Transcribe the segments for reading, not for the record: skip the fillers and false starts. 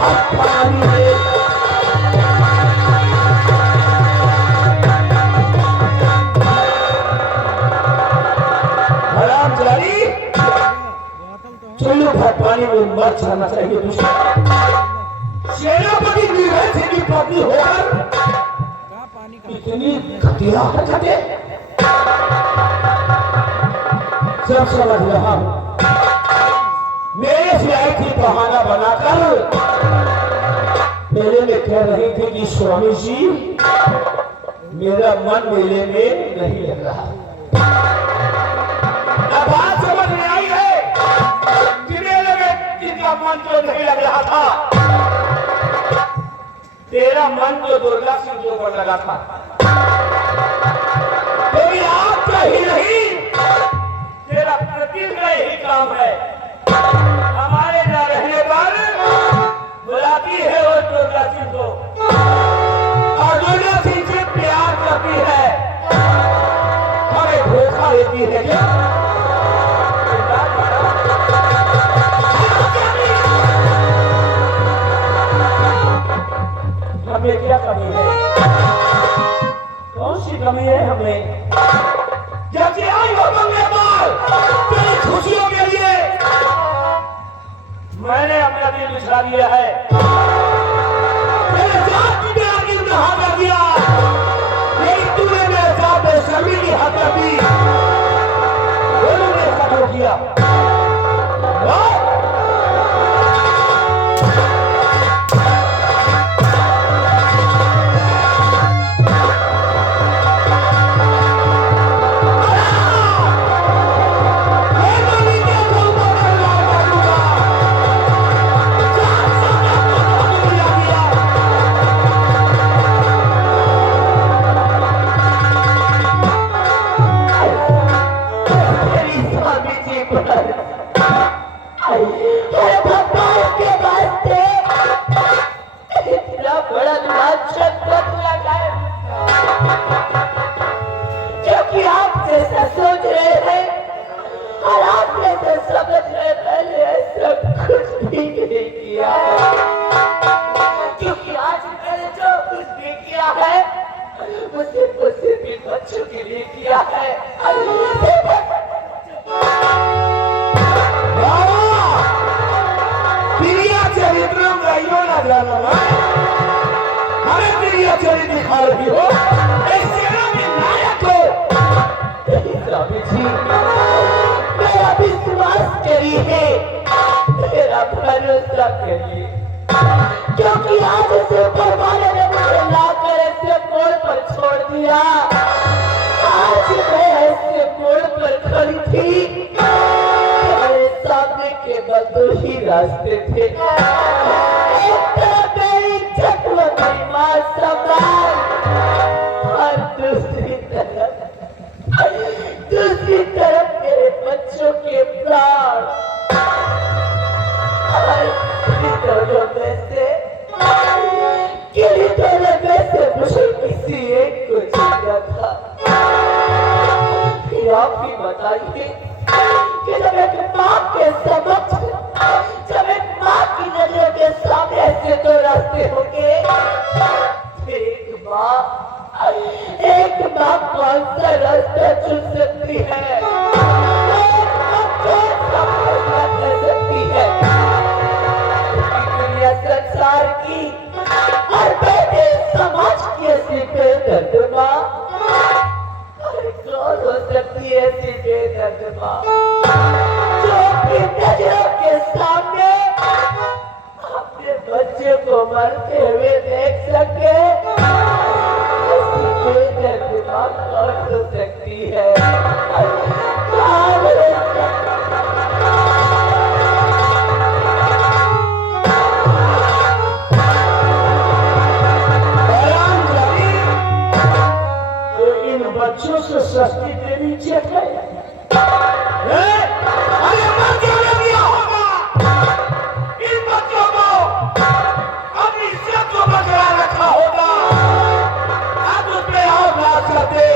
अब पानी दे। चलो पानी में मर जाना चाहिए दुश्मन। सेनापति वीरभद्र सिंह की पत्नी होकर इतनी घटिया हरकतें सब समझ रहा हूं। मेरे से आई थी बहाना बनाकर मेले में कह रही थी कि स्वामी जी मेरा मन मेले में नहीं लग रहा। अब बात समझ में आई है कि मेले में जिनका मन जो नहीं लग रहा था, तेरा मन जो दुर्गा सिंह के ऊपर लगा था, कोई आपका ही नहीं, तेरा प्रतिग्रह ही काम है। हमारे न रहने पर बुलाती है वो दुर्गा सिंह को और दुर्गा सिंह से प्यार करती है, हमें धोखा देती है। क्या हमें क्या कमी है? कौन सी कमी है हमें? जब से आई हो बंगले पर तेरी खुशियों के लिए मैंने अपना दिल बिछा दिया है। मेरे जात में आगे कहा कर दिया, लेकिन तूने मेरे साथ बेशर्मी की हद कर दी। दोनों ने सब किया। क्योंकि आप जैसा सोच रहे हैं और आप जैसा समझ रहे मैंने सब कुछ भी नहीं किया है। क्योंकि आज मैंने जो कुछ भी किया है मुझे भी बच्चों के लिए किया है। चरित्रों का यो ना जाना हमें प्रिय चरित्र दिखा रही हो, सेना में नायक हो। स्वामी जी मेरा विश्वास करिए, मेरा भरोसा करिए, क्योंकि आज से ऊपर वाले ने मुझे लाकर ऐसे मोड़ पर छोड़ दिया। आज मैं ऐसे मोड़ पर खड़ी थी, मेरे सामने केवल दो ही रास्ते थे। एक तरफ मेरी जगमगी मां सम्राट और दूसरी तरफ मेरे बच्चों के प्राण। और दोनों में से मुझे किसी एक को जीना था। फिर आप ही बताइए कि जब एक माँ के समक्ष, जब एक माँ की नजरों के सामने ऐसे दो रास्ते होंगे, एक माँ कौन सा रास्ता चुन सकती है? एक माँ कौन सा फैसला कर सकती है? दुनिया संसार की और बेटे समाज की ऐसी बेदर्द माँ कौन हो सकती है? ऐसी बेदर्द माँ जो अपनी नजरों के सामने अपने बच्चे को मरते हुए देख सके, ऐसी बेदर्द माँ कौन हो सकती है? बच्चों से सस्ती देनी चाहिए। अरे मर क्यों दिया होगा? इन बच्चों को अपनी इज्जत को बरकरार रखा होगा। अब उसमें और ना सकते,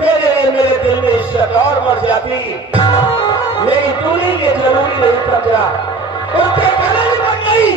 तेरे मेरे दिल में इज्जत और मर जाती, लेकिन तूने ये जरूरी नहीं समझा। उसके गले में बन गई।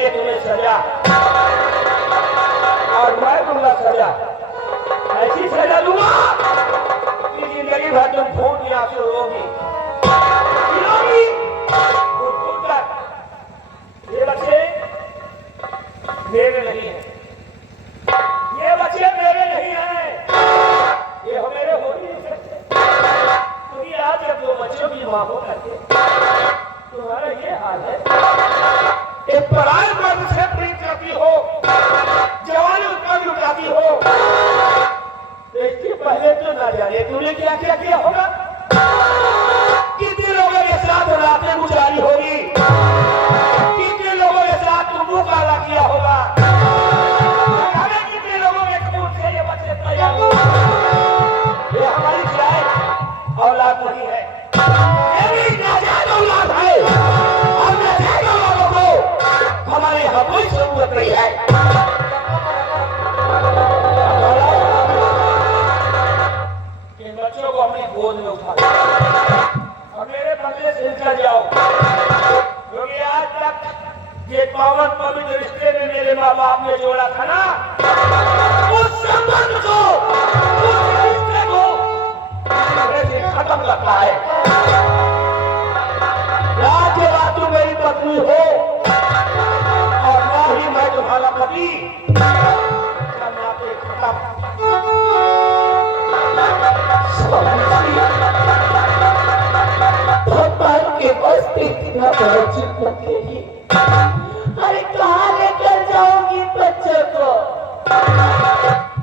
लिए तुम्हें सजा, और मैं दूंगा सजा, ऐसी सजा दूंगा कि जिंदगी भर तुम खून की आंसू रोगी। ये बच्चे मेरे नहीं हैं, ये बच्चे मेरे नहीं हैं, ये मेरे हो ही नहीं सकते। क्योंकि आज जब दो बच्चों की मां हो करके तुम्हारा ये हाल है, एक पराये मर्द से प्रेम करती हो, जवानी उत्पन्न उठाती हो, तो इसके पहले तो ना जाने तूने क्या क्या किया होगा, कितने लोगों के साथ रातें गुजारी होगी, कितने लोगों के साथ तुम मुंह काला किया होगा, कितने लोगों के खून से ये बच्चे तैयार हो। ये हमारी जाए औलाद नहीं है, मेरी नाजायज औलाद है, और नाजायज औलादों को हमारे यहाँ कोई जरूरत नहीं है। इन बच्चों को अपनी गोद में उठा और मेरे बंगले से निकल जाओ, क्योंकि आज तक ये पावन पवित्र रिश्ते में मेरे माँ बाप ने जोड़ा था ना, उस संबंध को, उस रिश्ते को खत्म करता है। आज के बाद तुम मेरी पत्नी हो और ना ही मैं तुम्हारा पति, भगवान के वास्ते इतना बड़ा चिंता केली, अरे कहाँ लेकर जाओगी बच्चों को,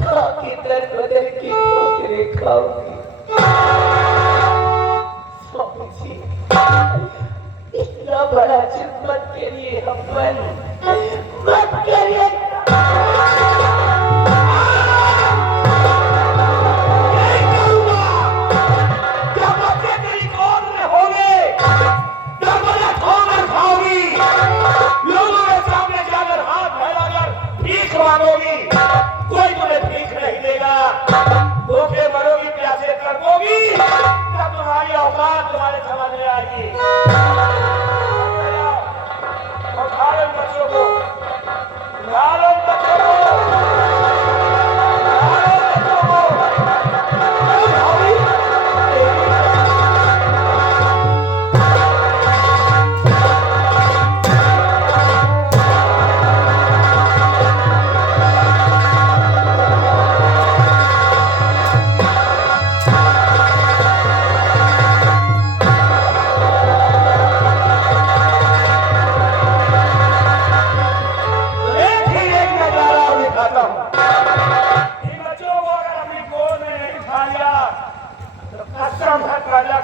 खाकी दर बदल की ठोकरें खाओगी। स्वामी जी, इतना बड़ा चिंता के लिए हम मत करिए। कोई तुम्हें भीख नहीं देगा, भूखे मरोगी, प्यासे तड़पोगी, तब तुम्हारी औकात तुम्हारे समझ में आएगी। उठा लो बच्चों को, उठा लो बच्चों को,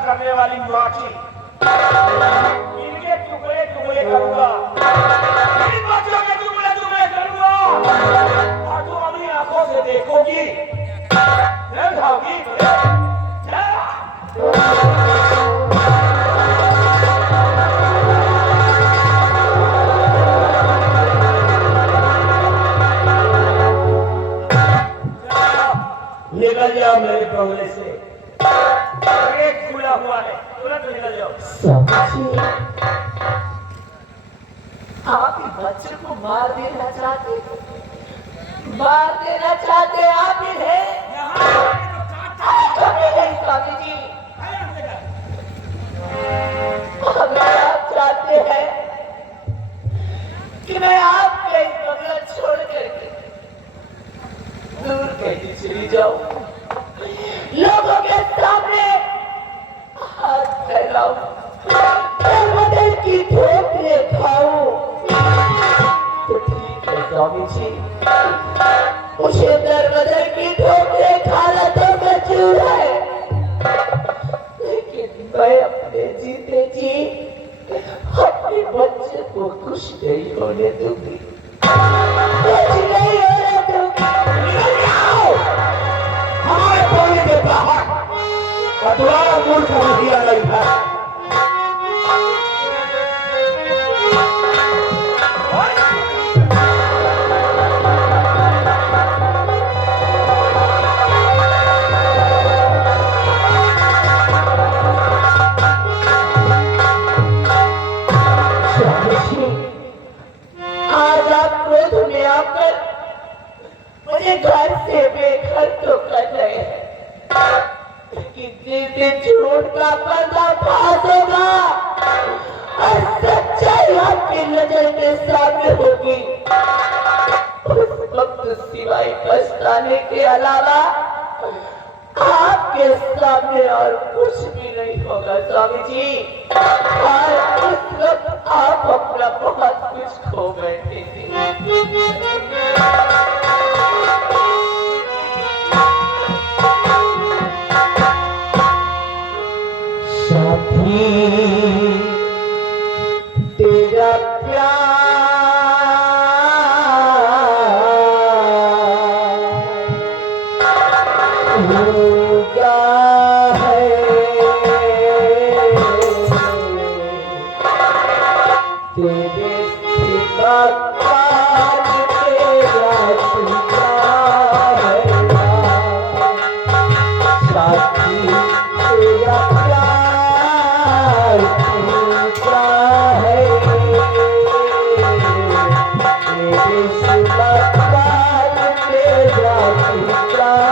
करने वाली माटी इनके टुकड़े टुकड़े करूंगा, इन बच्चों के टुकड़े टुकड़े करूंगा, और तुम अपनी आंखों से देखोगी, जाओगी। निकल जाओ मेरे कमरे से, खुला हुआ है, तुरंत निकल जाओ। आप ही बच्चे को मार देना चाहते आप ही है। स्वामी जी, अगर आप चाहते हैं कि मैं आपका इस बंगला छोड़ करके दूर कहीं चली जाऊं, लोगों के सामने हाथ फैलाऊं, मदद की ठोकरें खाऊं, तो ठीक है स्वामी जी, मुझे दर की ठोकरें खाना तो मंजूर है, लेकिन मैं अपने जीते जी अपने बच्चे को खुश नहीं होने दूंगी, कुछ नहीं होने दूंगी। हमारे कोने के बाहर दोबारा मूर्ख दिया नहीं था। आकर मुझे घर से बेघर तो कर रहे हैं, जिस दिन झूठ का पर्दाफाश होगा और सच्चाई आपकी नजर के सामने होगी, उस वक्त सिवाय पछताने के अलावा आपके सामने और कुछ भी नहीं होगा स्वामी जी। और उस वक्त आप अपना बहुत कुछ खो बैठेंगे। साथी तेरा प्यार होगा है, तेरे सिवा काज तेरा सिवा है, साथी तेरा प्यार होगा है, तेरे सिवा काज तेरा सिवा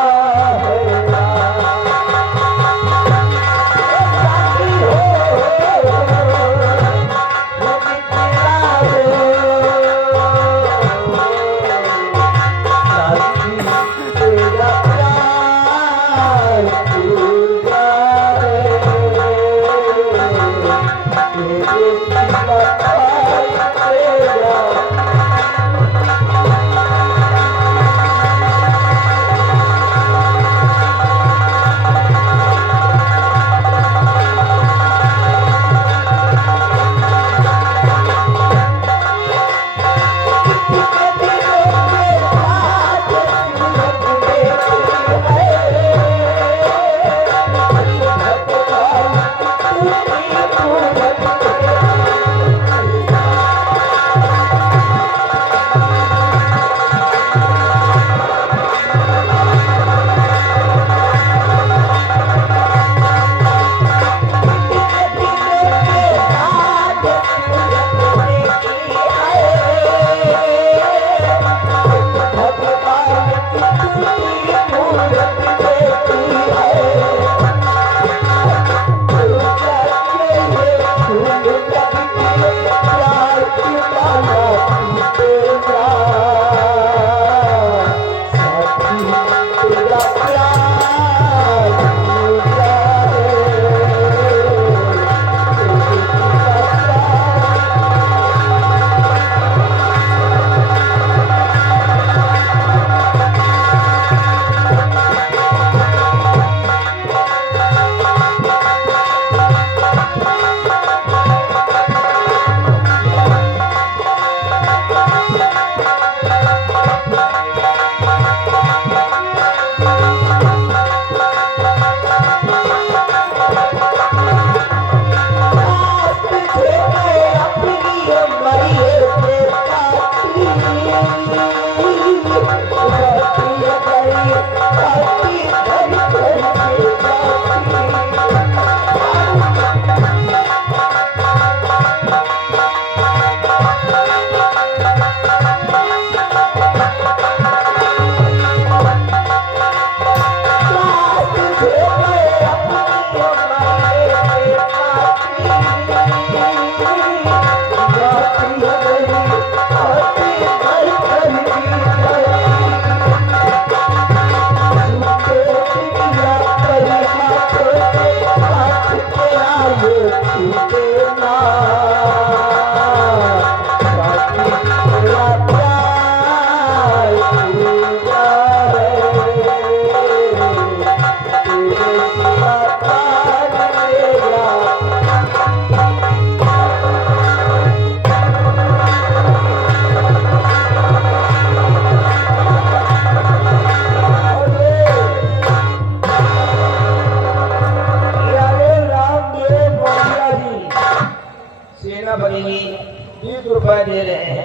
रुपए दे रहे हैं,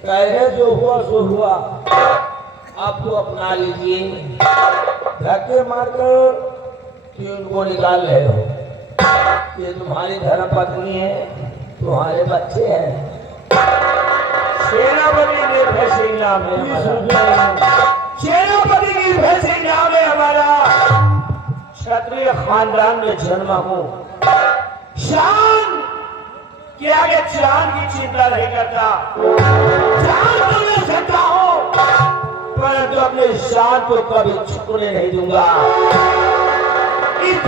कह रहे जो हुआ सो हुआ, आपको अपना लीजिए। धक्के मारकर कि उनको निकाल रहे हो, ये तुम्हारी धर्म पत्नी है, तुम्हारे बच्चे हैं। सेनापति निर्भय सिंह नाम नाम है हमारा, सेनापति की भैंसी नाम है हमारा, क्षत्रिय खानदान में जन्मा हूँ। शान के आगे चांद की चिंता नहीं करता, चांद तो मैं सकता हूँ परंतु अपने शान को कभी छूने नहीं दूंगा। इस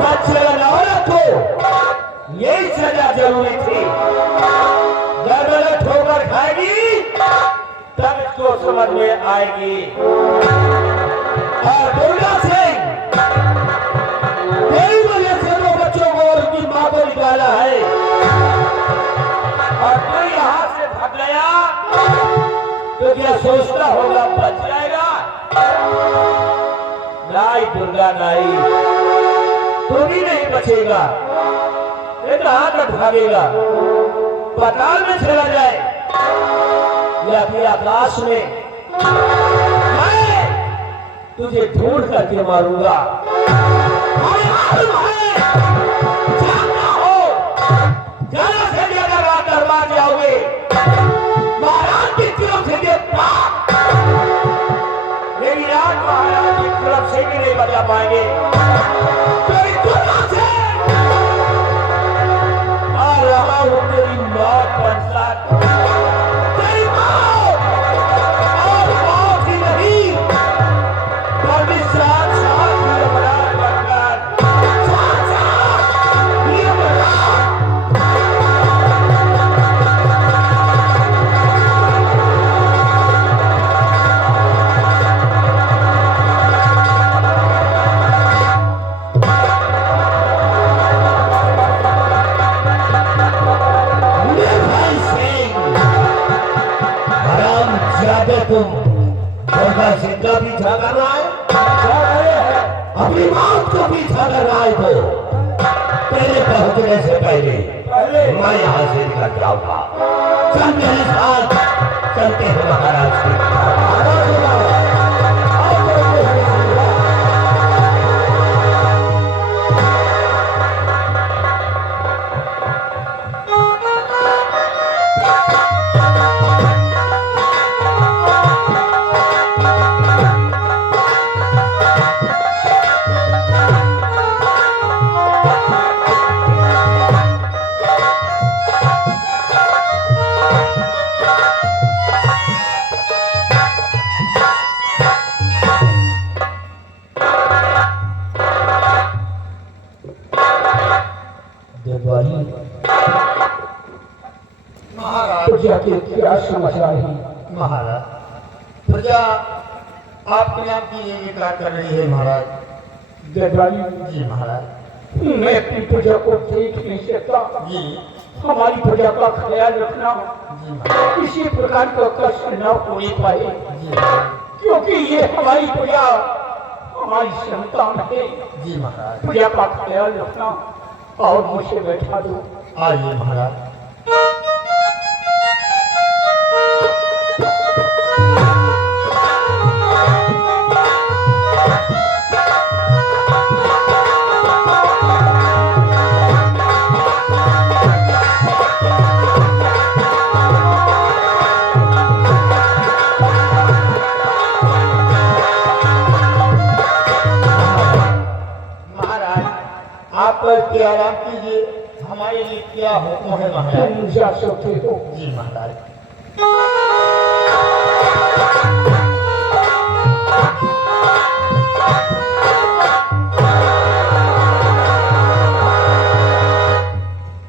बच्चे औरत को यही सजा जरूरी थी, गर्दन ठोकर खाएगी तब इसको समझ में आएगी। और दुर्गा सिंह तेरी वजह से दो बच्चों को और उनकी मां को निकाला है और तू यहां से भाग गया तो क्या सोचता होगा बच जाएगा? नाई दुर्गा नाई, तू भी नहीं बचेगा। ये कहां तक भागेगा? पाताल में चला जाए या फिर आकाश में? मैं तुझे ढूंढ करके मारूंगा। ज्यादा से ज्यादा रात दरबार जाओगे, महाराज की तरफ से ये पाप, मेरी रात महाराज की तरफ से भी नहीं बचा पाएंगे। तेरी दुनिया से आ रहा हूं तेरी मौत का साथ, तेरी मौत और मौत ही नहीं बल्कि साथ साथ यमराज बनकर, साथ साथ यमराज। तुम दुर्गा सिंह का पीछा कर रहा है, अपनी मौत का पीछा कर रहा है तो तेरे पहुंचने से पहले मैं यहाँ से निकल जाऊंगा। चल मेरे साथ, चलते हैं महाराज के क्या समाचार है महाराज? प्रजा आपके नाम की ये कार्य कर रही है महाराज। देवाली जी महाराज। मैं अपनी प्रजा को देख नहीं सकता जी हमारी प्रजा का ख्याल रखना जी महाराज। किसी प्रकार का कष्ट न होने पाए, जी महाराज। क्योंकि ये हमारी प्रजा हमारी संतान है। जी महाराज। प्रजा का ख्याल रखना और मुझे बैठा दो। आइए महाराज। आप के आराम कीजिए, हमारे लिए क्या हुक्म है महाराज? तुम जा सकते हो। जी महाराज।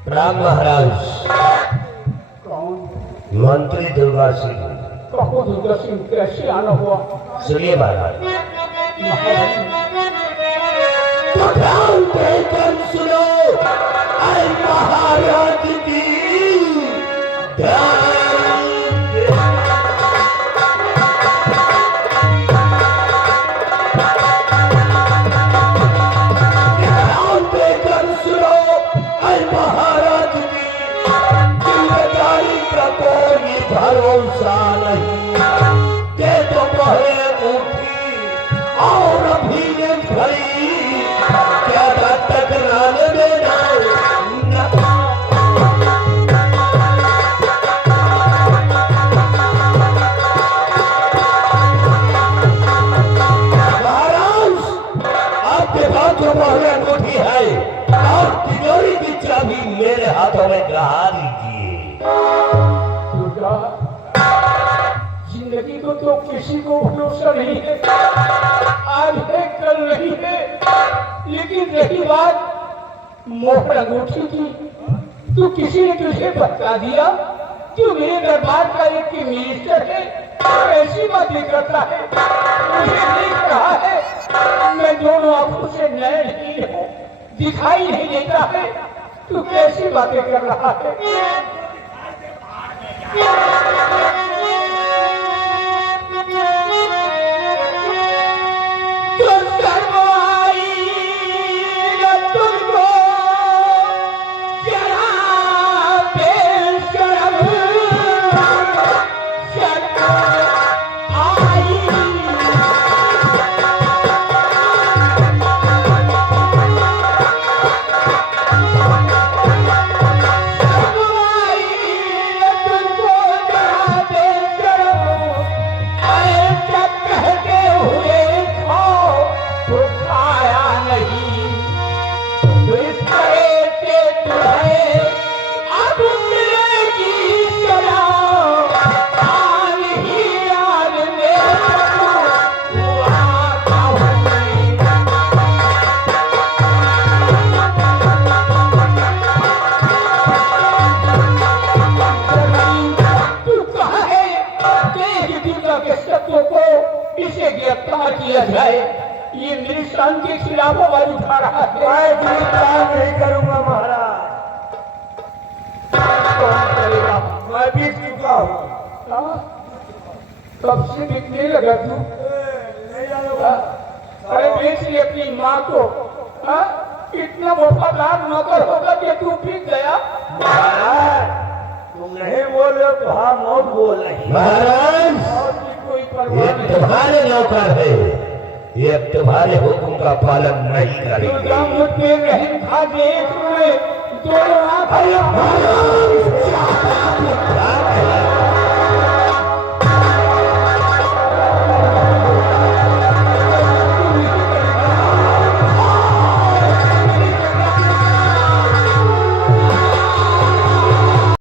राम महाराज। कौन? मंत्री दुर्गा सिंह। कहो दुर्गा सिंह कैसे आना हुआ? सुनिए महाराज। तो ध्यान देकर सुनो ऐ महाराज की, ध्यान देकर सुनो ऐ महाराज की, जिम्मेदारी का कोई भरोसा नहीं। के तो पहले उठी और अभी ने खड़ी, क्या टकराने देना तो किसी को भरोसा नहीं है, आज है कल नहीं है। लेकिन रही बात मोहर अंगूठी की, तू किसी ने तुझे बता दिया, तू मेरे दरबार का एक मिनिस्टर है, ऐसी बातें करता है, मुझे देख रहा है, मैं दोनों आंखों से नैनहीन हूँ, दिखाई नहीं देता है, तू कैसी बातें कर रहा है? इसे गिरफ्तार किया जाए, ये मेरी शान के खिलाफ आवाज उठा रहा है। मैं गिरफ्तार नहीं करूंगा महाराज, कौन करेगा? मैं बिक चुका हूँ। कब से बिकने लगा तू? नहीं जाऊंगा। अरे बेच ली अपनी माँ को। हाँ? इतना वफादार नौकर होगा कि तू बिक गया। महाराज तुम नहीं बोल रहे हो तो हाँ मौत बोल रही। महाराज और की कोई ये परवाह नहीं। तुम्हारे नौकर है, ये तुम्हारे हुक्म का पालन नहीं करेंगे। दुर्गा मुझ पे रहम खा देख रहे दोनों आंख